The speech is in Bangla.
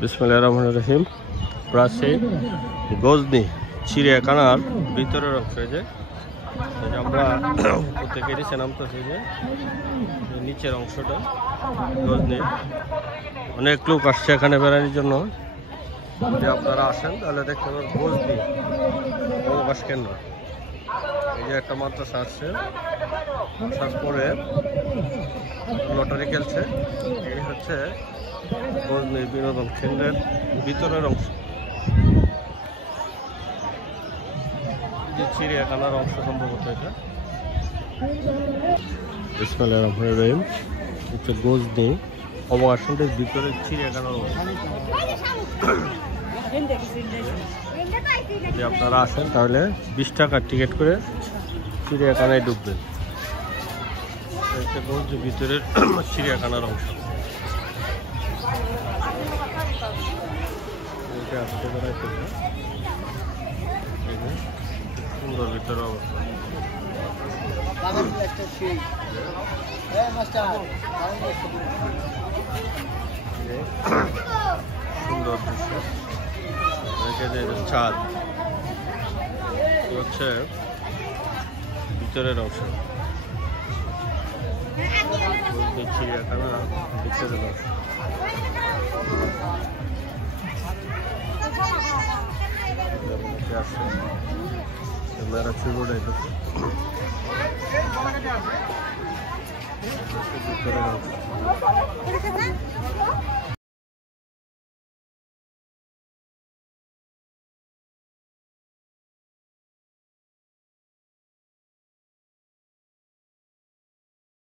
বিসমিল্লাহির রহমানির রহিম। রাজশাহী গজনি চিড়িয়াখানার ভিতরের অংশ যে আমরা প্রত্যেকে নিচে নামতেছি যে নিচের অংশটা গজনি। অনেক লোক আসছে এখানে বেড়ানোর জন্য। যদি আপনারা আসেন তাহলে দেখতে পাবেন গজনি অবকাশ কেন্দ্র। এই যে একটা মাদ্রাসা আসছে, আসার পরে লটারি খেলছে। এই হচ্ছে গজনি বিনোদন কেন্দ্রের ভিতরের অংশ, যে চিড়িয়াখানার অংশ সম্ভবত এটা। বিসমিল্লাহির রহমানির রহিম। হচ্ছে গজনি অবকাশ কেন্দ্রের ভিতরে চিড়িয়াখানার অংশ। যদি আপনারা আসেন তাহলে 20 টাকার টিকিট করে চিড়িয়াখানায় ঢুকবেন। ভিতরের চিড়িয়াখানার অংশ। সুন্দর ভিতরে অবস্থা। সুন্দর দৃশ্য। ছাদ হচ্ছে ভিতরের অংশ, চিড়িয়াখানা ভিতরের অংশ। মেরা চুরোড ভিতরের অংশ।